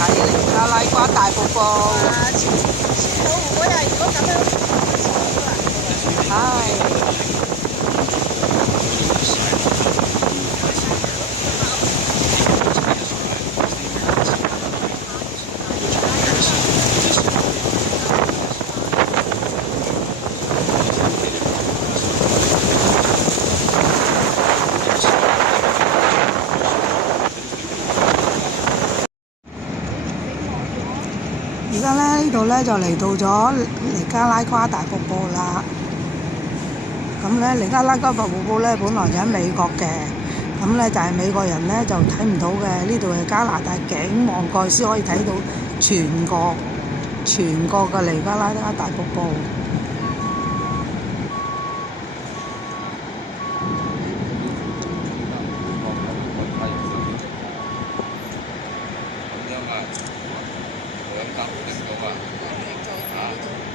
睇尼加拉瓜大瀑布。啊，千島湖嗰日如果咁樣坐啊，唉。而家咧呢度咧就嚟到咗尼加拉瓜大瀑布啦。咁咧尼加拉瓜大瀑布咧本來就喺美國嘅，咁咧但係美國人咧就睇唔到嘅，呢度係加拿大境望過去先可以睇到全國嘅尼加拉瓜大瀑布。咁樣啊，兩格好定到啊！